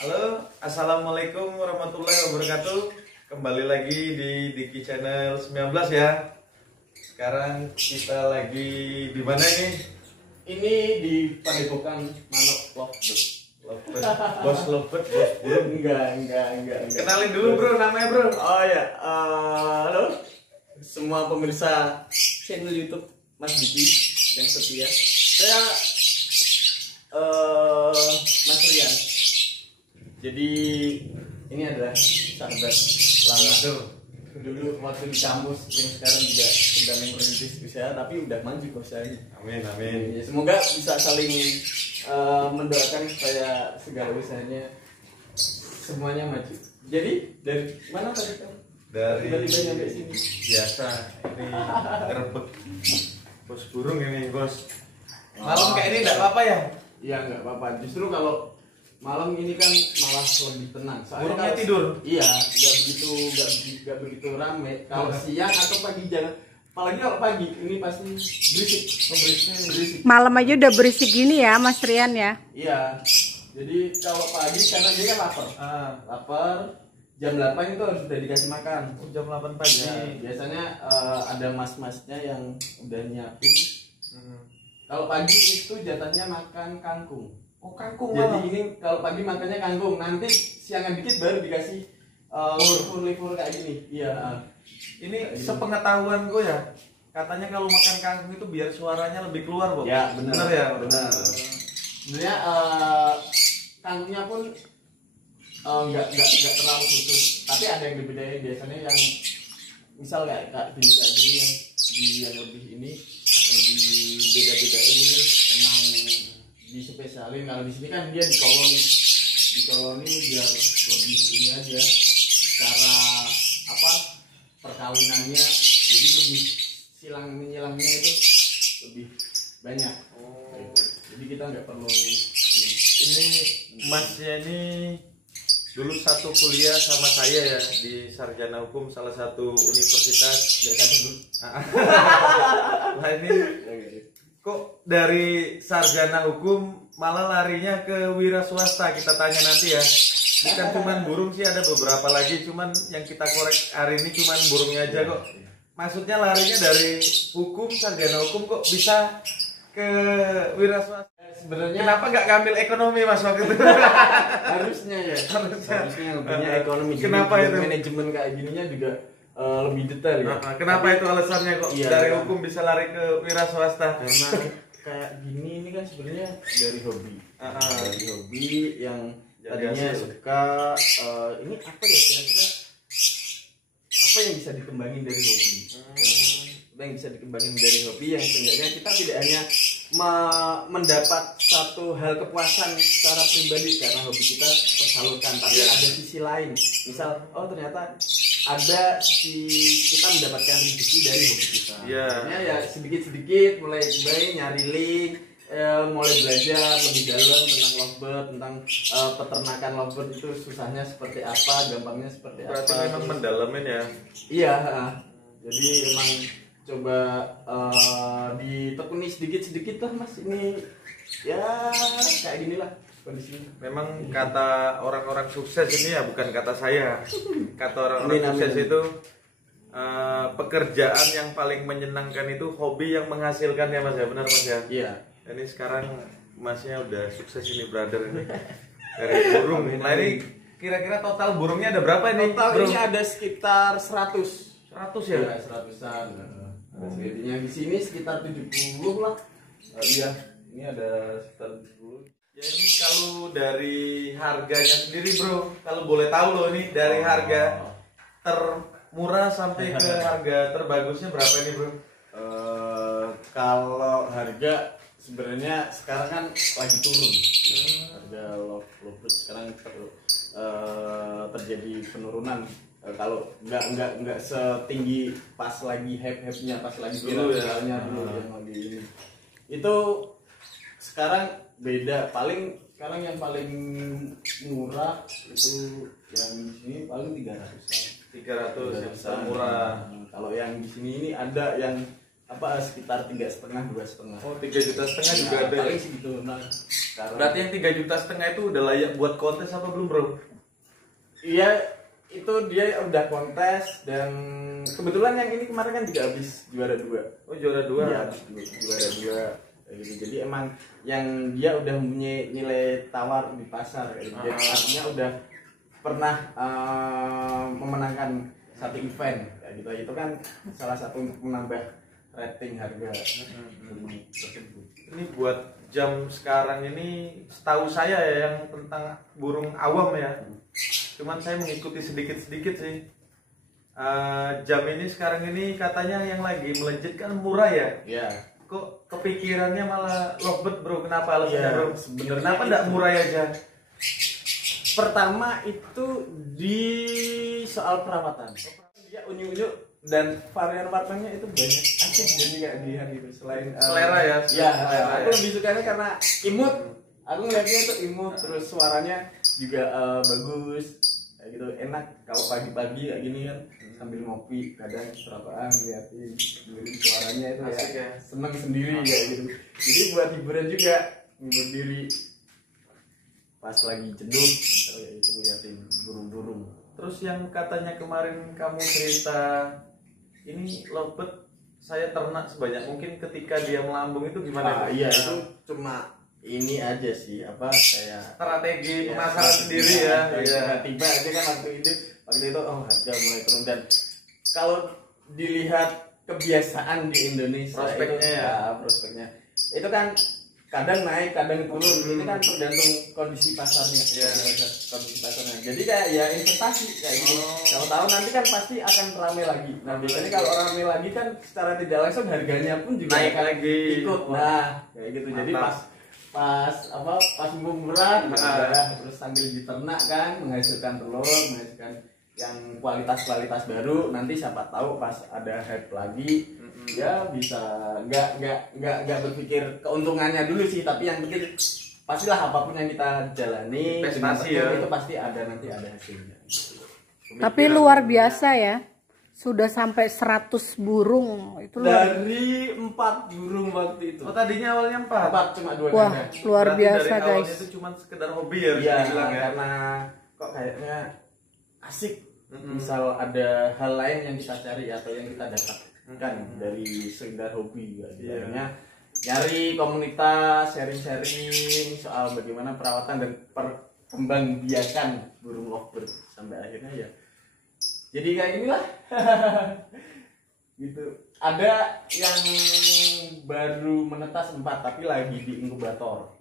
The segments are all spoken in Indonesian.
Halo, assalamualaikum warahmatullahi wabarakatuh. Kembali lagi di Diki Channel 19 ya. Sekarang kita lagi di mana nih? Ini di Padepokan Manuk Lovebird. Lovebird, bos Lovebird, bos burung. Enggak. Kenalin dulu bro, namanya bro. Oh ya, halo semua pemirsa channel YouTube Mas Diki yang setia. Saya Mas Rian. Jadi ini adalah sahabat lama dulu waktu di kampus yang sekarang juga sedang merintis usaha tapi udah maju usahanya. Amin, amin. Ya, semoga bisa saling mendoakan supaya segala usahanya semuanya maju. Jadi dari mana tadi kamu? Dari tiba-tiba nyampe sini. Biasa, ini ngerebek bos burung ini bos. Malam kayak ini enggak apa-apa ya? Iya nggak apa-apa. Justru kalau malam ini kan malah lebih tenang. Burungnya tidur? Iya, nggak begitu rame. Kalau siang atau pagi jangan. Apalagi kalau pagi ini pasti berisik. Berisik. Malam aja udah berisik gini ya Mas Rian ya. Iya. Jadi kalau pagi karena dia kan lapar. Lapar. Jam 8 itu harus sudah dikasih makan. Jam 8 pagi. Ya, biasanya ada mas-masnya yang udah nyiapin. Kalau pagi itu jatahnya makan kangkung. Oh, kangkung. Jadi malah. ini kalau pagi makannya kangkung, nanti siangan dikit baru dikasih liver kayak gini. Iya. Ini sepengetahuanku ya, katanya kalau makan kangkung itu biar suaranya lebih keluar, Bob. Ya, benar ya? Benar. Sebenarnya kangkungnya pun nggak terlalu khusus, tapi ada yang dibedain biasanya yang misal kayak gini yang lebih ini yang dibeda-bedain ini emang dispesialin. Kalau di sini kan dia di koloni biar lebih ini aja cara apa perkawinannya, jadi lebih silang menyilangnya itu lebih banyak. Gitu. Jadi kita nggak perlu ini masnya ini dulu satu kuliah sama saya ya di Sarjana Hukum salah satu universitas. nggak satu dulu. Nah ini kok dari Sarjana Hukum malah larinya ke wira swasta, kita tanya nanti ya. Bukan cuman burung sih, ada beberapa lagi, cuman yang kita korek hari ini cuman burungnya aja kok. Maksudnya larinya dari hukum, sarjana hukum kok bisa ke wira swasta. Sebenarnya Kenapa nggak ngambil ekonomi mas waktu itu? harusnya ya. Harusnya ngambilnya ekonomi. Kenapa Jadi, itu? Manajemen kayak gininya juga lebih detail ya. Kenapa itu alasannya kok Iya, dari kan. hukum bisa lari ke wira swasta? Karena kayak gini ini kan sebenarnya dari hobi. Dari hobi yang tadinya suka ini apa ya kira-kira apa yang bisa dikembangin dari hobi? Apa yang bisa dikembangin dari hobi yang seenggaknya kita tidak hanya mendapat satu hal kepuasan secara pribadi karena hobi kita tersalurkan, tapi ada sisi lain. Misal, oh ternyata ada sisi kita mendapatkan rezeki dari hobi kita. Akhirnya ya sedikit-sedikit mulai nyari link, mulai belajar lebih dalam tentang lovebird, tentang peternakan lovebird itu susahnya seperti apa, gampangnya seperti Berarti apa. memang mendalamin ya. Iya, jadi emang coba ditekuni sedikit lah mas, ini ya kayak gini lah kondisinya. Memang kata orang-orang sukses ini ya, bukan kata saya. Kata orang-orang Amin, sukses amin. itu pekerjaan yang paling menyenangkan itu hobi yang menghasilkan ya mas ya, benar mas ya? Iya. Ini sekarang masnya udah sukses ini brother ini dari burung. Nah ini kira-kira total burungnya ada berapa ini? Total bro? ini ada sekitar 100. 100 ya? Iya, 100-an. Segitinya di sini sekitar 70 lah. Iya, ini ada sekitar 70. Ya ini kalau dari harganya sendiri bro, kalau boleh tahu loh ini dari harga termurah sampai ke harga terbagusnya berapa ini bro? Kalau harga sebenarnya sekarang kan lagi turun. Harga lovebird sekarang terjadi penurunan. Kalau nggak setinggi pas lagi hype-nya, pas lagi viralnya dulu yang lagi ini. Itu sekarang beda. Sekarang yang paling murah itu yang di sini paling 300-an. 300 yang murah. Kalau yang di sini ini ada yang apa sekitar 3,5 2,5. Oh, 3,5 juta juga ada. Paling segitu. Nah, Berarti yang 3,5 juta itu udah layak buat kontes apa belum, Bro? iya, itu dia udah kontes dan kebetulan yang ini kemarin kan juga habis juara 2. Oh, juara 2. Iya, habis juara 2 kayak gitu. Jadi emang yang dia udah punya nilai tawar di pasar kayak gitu. Jadi artinya udah pernah memenangkan satu event kayak gitu. Itu kan salah satu untuk menambah rating harga ini tersebut. Ini buat jam sekarang ini setahu saya ya yang tentang burung awam ya. Cuman saya mengikuti sedikit-sedikit sih. Jam ini sekarang ini katanya yang lagi melejit kan murah ya. Iya. Kok kepikirannya malah lovebird, Bro? Kenapa alasannya, Iya, Bro? sebenarnya Kenapa enggak itu- murah aja? Pertama itu di soal perawatan. Dia unyu-unyu dan varian warnanya itu banyak asik jadi kayak dilihat gitu. Selain Selera ya, Ya, selera aku ya. lebih sukanya karena imut. Aku ngeliatnya itu imut, terus suaranya juga bagus. Kayak gitu enak kalau pagi-pagi kayak gini kan sambil ngopi kadang serapaan liatin dengerin suaranya itu Asik ya ya. seneng sendiri kayak gitu. Jadi buat hiburan juga ngibur diri pas lagi jenuh misalnya itu liatin burung-burung. Terus yang katanya kemarin kamu cerita ini lovebird saya ternak sebanyak mungkin ketika dia melambung itu gimana? Iya itu cuma ini aja sih apa kayak Strategi ya, pemasaran sendiri ya. Iya. tiba aja kan waktu itu oh harga mulai turun dan kalau dilihat kebiasaan di Indonesia Prospeknya itu, ya. Prospeknya itu kan kadang naik kadang turun ini kan tergantung kondisi pasarnya Iya. kondisi pasarnya jadi kayak ya investasi kayak gitu tahu-tahu nanti kan pasti akan ramai lagi nah biasanya kalau ramai lagi kan secara tidak langsung harganya pun juga Naik akan lagi. ikut nah kayak gitu jadi Mantap. pas murah Nah. terus sambil diternak kan menghasilkan telur menghasilkan yang kualitas baru nanti siapa tahu pas ada hype lagi ya bisa nggak berpikir keuntungannya dulu sih tapi yang penting pastilah apapun yang kita jalani Investasi dengan ya. itu pasti ada nanti ada hasilnya. Tapi luar biasa ya. Sudah sampai 100 burung. Itu luar, Dari 4 burung waktu itu. Oh, tadinya awalnya 4. 4 cuma 2 wah, kandang. luar Berarti biasa dari awalnya guys. itu cuma sekedar hobi ya, bisa Iya, dibilang ya. karena kok kayaknya asik. Misal ada hal lain yang kita cari atau yang kita dapatkan dari sekedar hobi gitu. Iya. Akhirnya nyari komunitas, sharing-sharing soal bagaimana perawatan dan perkembangbiakan burung lovebird sampai akhirnya ya jadi kayak inilah. Gitu. Ada yang baru menetas 4 tapi lagi di inkubator.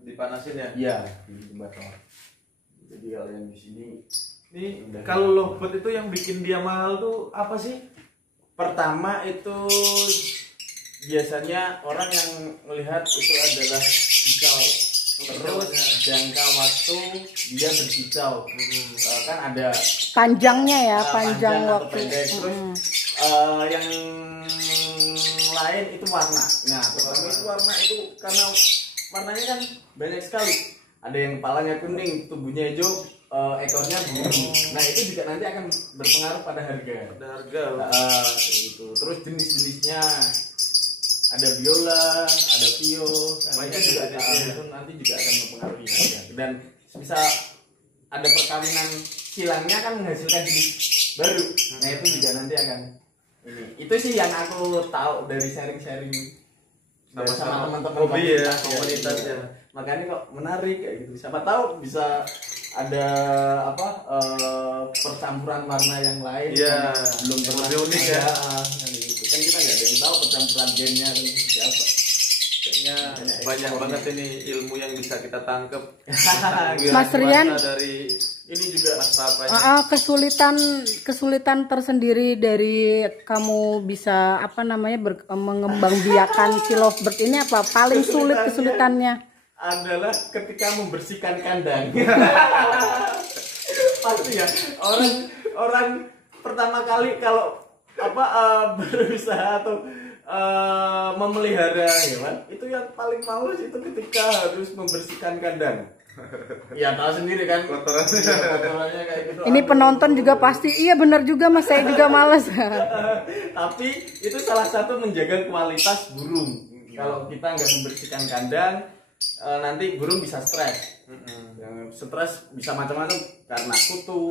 Dipanasin ya. Iya, di inkubator. Jadi kalau yang di sini Ini Udah. kalau lovebird itu yang bikin dia mahal tuh apa sih? pertama itu biasanya orang yang melihat itu adalah kicau. Terus jangka waktu dia berkicau. Kan ada Panjangnya ya, panjang atau waktu. pendek. Terus yang lain itu warna. Nah, terutama itu warna itu karena warnanya kan banyak sekali. Ada yang kepalanya kuning, tubuhnya hijau, ekornya biru. Nah, itu juga nanti akan berpengaruh pada harga. Ada harga. Kayak gitu. Terus jenis-jenisnya ada biola, ada pio, Banyak itu juga jenisnya. itu nanti juga akan mempengaruhi harga. Dan bisa ada perkawinan silangnya kan menghasilkan jenis baru. Nah itu juga nanti akan ini. Itu sih yang aku tahu dari sharing-sharing sama teman-teman hobi ya, komunitas komunitas gitu. ya. Makanya kok menarik kayak gitu. Siapa tahu bisa ada percampuran warna yang lain Iya, yang belum yang pernah lebih unik ya. kan gitu. Kan kita nggak ada yang tahu percampuran gennya dan seperti apa. Kayaknya banyak banget ini ilmu yang bisa kita tangkap. Mas Rian. Dari Ini juga Mas Papanya. Kesulitan tersendiri dari kamu bisa apa namanya mengembangbiakan si lovebird ini apa? Paling sulit kesulitannya. adalah ketika membersihkan kandang. Pasti ya orang pertama kali kalau berusaha atau memelihara hewan itu yang paling males itu ketika harus membersihkan kandang. Ya tahu sendiri kan kotorannya kayak gitu. Ini penonton juga pasti iya benar juga Mas, saya juga males. Tapi itu salah satu menjaga kualitas burung. Kalau kita nggak membersihkan kandang, nanti burung bisa stres. Yang stres bisa macam-macam karena kutu,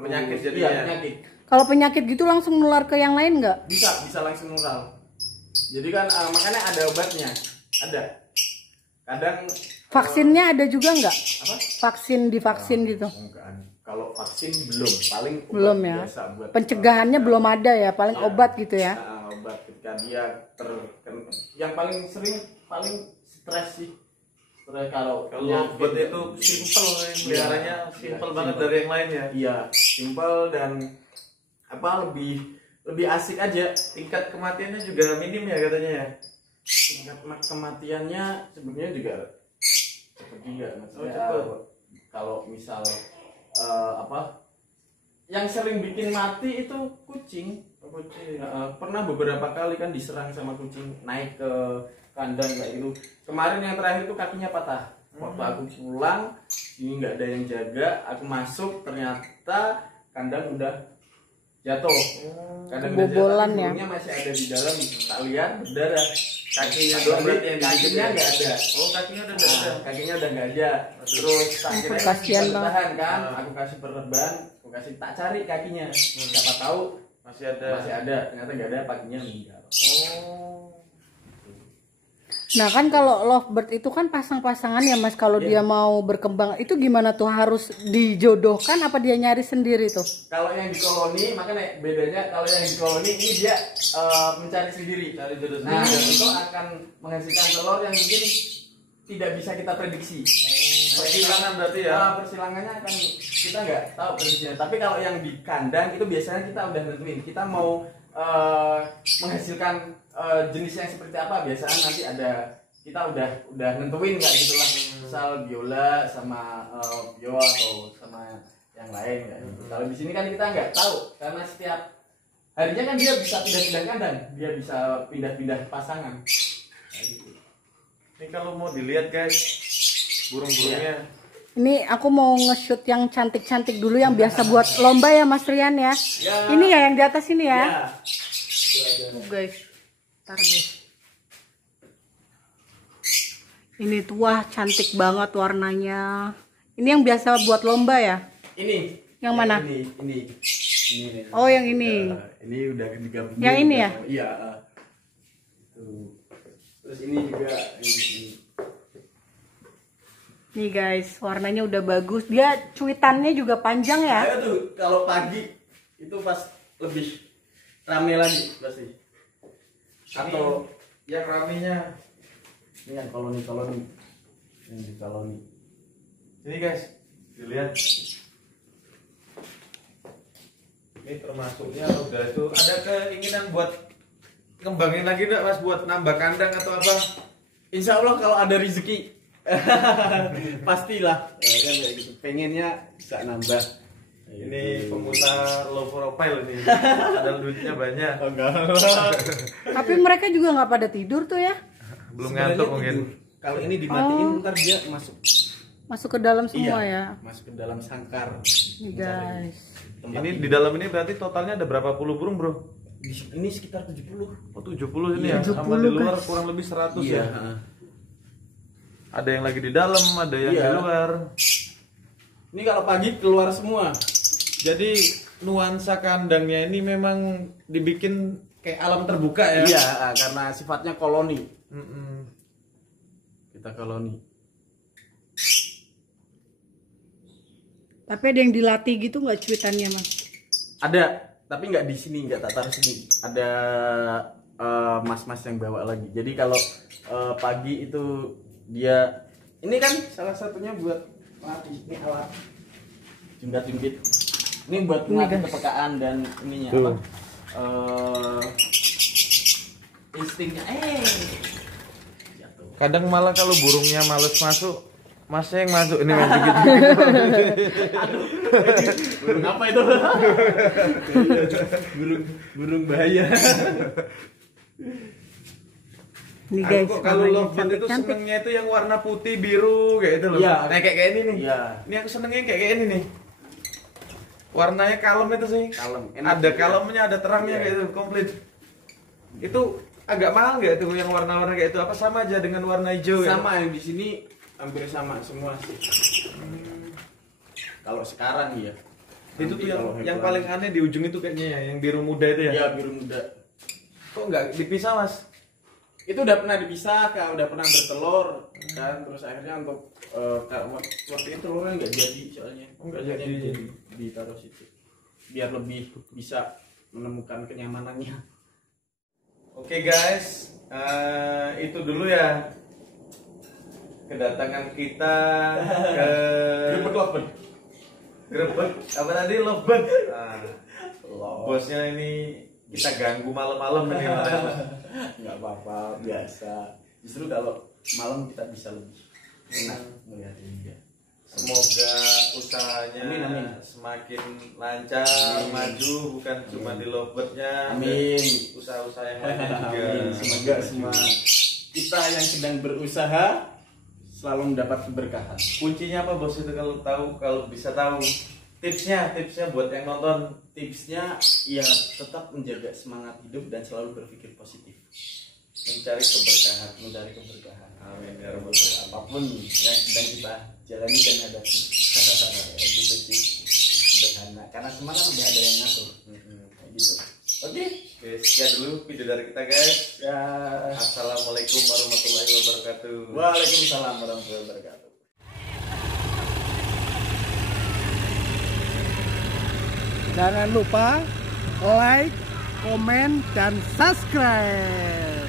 penyakit iya, jadinya. penyakit. Kalau penyakit gitu langsung nular ke yang lain nggak? Bisa langsung nular. Jadi kan makanya ada obatnya, ada. Kadang Vaksinnya ada juga nggak? apa? Divaksin gitu. Enggak. Kalau vaksin belum, paling obat Belum ya. biasa buat Pencegahannya belum ada ya, paling obat gitu ya. obat ketika dia yang paling sering paling stres sih. Stres kalau Buat itu simple, peliharanya simple banget dari yang lain ya. Iya, simple dan apa lebih asik aja. Tingkat kematiannya juga minim ya katanya ya. Tingkat kematiannya sebenarnya juga cepet juga. Maksudnya, cepet. kalau misal apa yang sering bikin mati itu kucing. Pernah beberapa kali kan diserang sama kucing, naik ke kandang kayak gitu. Kemarin yang terakhir itu kakinya patah. Waktu aku pulang, ini nggak ada yang jaga, aku masuk ternyata kandang udah jatuh. Kandang udah jatuh, Kebobolan ya. burungnya masih ada di dalam. Tak lihat berdarah. Kakinya doang Berarti berarti yang kakinya digigit nggak ada. Oh, kakinya udah nggak ada. Kakinya udah nggak ada. Terus tak kira Kasihan bisa banget. bertahan kan. Aku kasih perban, aku kasih tak cari kakinya. Siapa tahu Masih ada. masih ada. Ternyata nggak ada, kakinya meninggal. Oh. Nah kan kalau lovebird itu kan pasang-pasangan ya Mas, kalau dia mau berkembang itu gimana tuh, harus dijodohkan apa dia nyari sendiri tuh? Kalau yang di koloni, makanya bedanya kalau yang di koloni ini dia mencari sendiri. Cari jodoh Nah, sendiri. dan itu akan menghasilkan telur yang mungkin tidak bisa kita prediksi. Persilangan berarti ya. Persilangannya akan kita nggak tahu prediksinya. Tapi kalau yang di kandang itu biasanya kita udah nentuin. Kita mau menghasilkan jenis yang seperti apa. Biasanya nanti ada kita udah nentuin nggak gitulah. Misal biola sama bio atau sama yang lain kayak gitu. Kalau di sini kan kita nggak tahu karena setiap harinya kan dia bisa pindah-pindah kandang, dia bisa pindah-pindah pasangan. Kayak gitu. Ini kalau mau dilihat guys, burung-burungnya. Ini aku mau nge-shoot yang cantik-cantik dulu yang biasa buat lomba ya Mas Rian ya. Ini ya yang di atas ini ya. Ya. Guys. Ntar guys. Ini tuh wah cantik banget warnanya. Ini yang biasa buat lomba ya? Ini. Yang mana? Ini. Oh yang ini. Ini udah digabungin. Yang ini ya? Iya. Tuh. Terus ini juga ini. Nih guys, warnanya udah bagus. Dia cuitannya juga panjang ya. Ayo tuh kalau pagi itu pas lebih rame lagi pasti. Atau Yang raminya ini yang koloni. Yang di koloni. ini guys, dilihat. Ini termasuknya udah itu. Ada keinginan buat ngembangin lagi enggak Mas, buat nambah kandang atau apa? Insya Allah kalau ada rezeki pastilah ya, kan kayak gitu. Pengennya bisa nambah. Ini pemutar low profile ini. Ada duitnya banyak. Oh, enggak. Tapi mereka juga nggak pada tidur tuh ya. Belum Sebenarnya ngantuk mungkin. tidur. Kalau ini dimatiin ntar dia masuk. Masuk ke dalam semua ya. Masuk ke dalam sangkar. Nih guys. Tempat Ini tidur. di dalam ini berarti totalnya ada berapa puluh burung, Bro? Ini sekitar 70. Oh, 70 ini Iya, ya. Sama di 70, luar guys. kurang lebih 100 Iya. ya. Ada yang lagi di dalam, ada yang Iya. di luar. Ini kalau pagi keluar semua. Jadi nuansa kandangnya ini memang dibikin kayak alam terbuka ya. Iya, karena sifatnya koloni. Mm-mm. Kita koloni. Tapi ada yang dilatih gitu nggak cuitannya Mas? Ada, tapi nggak di sini, nggak tak taruh sini. Ada mas-mas yang bawa lagi. Jadi kalau pagi itu dia, ini kan salah satunya buat melatih. Ini alat jungkat-jungkit. Ini buat melatih kepekaan dan ininya apa? Instingnya. Jatuh. Kadang malah kalau burungnya males masuk, Masnya yang masuk ini masih gitu. Burung apa itu? burung bahaya. Nih guys, Aku kok kalau warnanya lovebird itu cantik-cantik. senengnya itu yang warna putih biru kayak itu loh. Iya. Nah, kayak ini nih. Iya. Ini aku senengnya kayak ini nih. Warnanya kalem itu sih. Kalem, enak Ada juga. kalemnya, ada terangnya Iya. kayak itu, komplit. Itu agak mahal nggak tuh yang warna-warna kayak itu? Apa sama aja dengan warna hijau? Ya? Sama yang di sini hampir sama semua sih. Kalau sekarang ya. Itu tuh Nanti kalau yang hewan- paling aneh di ujung itu kayaknya ya, yang biru muda itu ya. Iya, biru muda. Kok nggak dipisah mas? Itu udah pernah dipisah, Kak, udah pernah bertelur kan, terus akhirnya untuk waktu itu telurnya nggak jadi soalnya. Oh, nggak Akhirnya jadi. ditaruh situ. Biar lebih bisa menemukan kenyamanannya. Oke guys, itu dulu ya kedatangan kita ke Grebek apa tadi lovebird. Nah, bosnya ini kita ganggu malam-malam nih. Nggak apa-apa, biasa. Justru kalau malam kita bisa lebih enak melihatnya dia. Semoga usahanya Amin, amin. semakin lancar, Amin. maju bukan cuma di lovebirdnya, Amin. usaha-usaha yang lainnya juga. Amin. Semoga semua kita yang sedang berusaha selalu mendapat keberkahan. Kuncinya apa bos itu kalau bisa tahu tipsnya buat yang nonton. Tipsnya ya tetap menjaga semangat hidup dan selalu berpikir positif. Mencari keberkahan. Mencari keberkahan. Amin ya rabbal Apapun yang sedang kita jalani dan hadapi. Gitu sih. Sederhana. Karena semangat udah ada yang ngatur. Kayak gitu. Oke. Oke, sekian dulu video dari kita guys. Ya. Assalamualaikum warahmatullahi wabarakatuh. Waalaikumsalam warahmatullahi wabarakatuh. Jangan lupa like, komen, dan subscribe.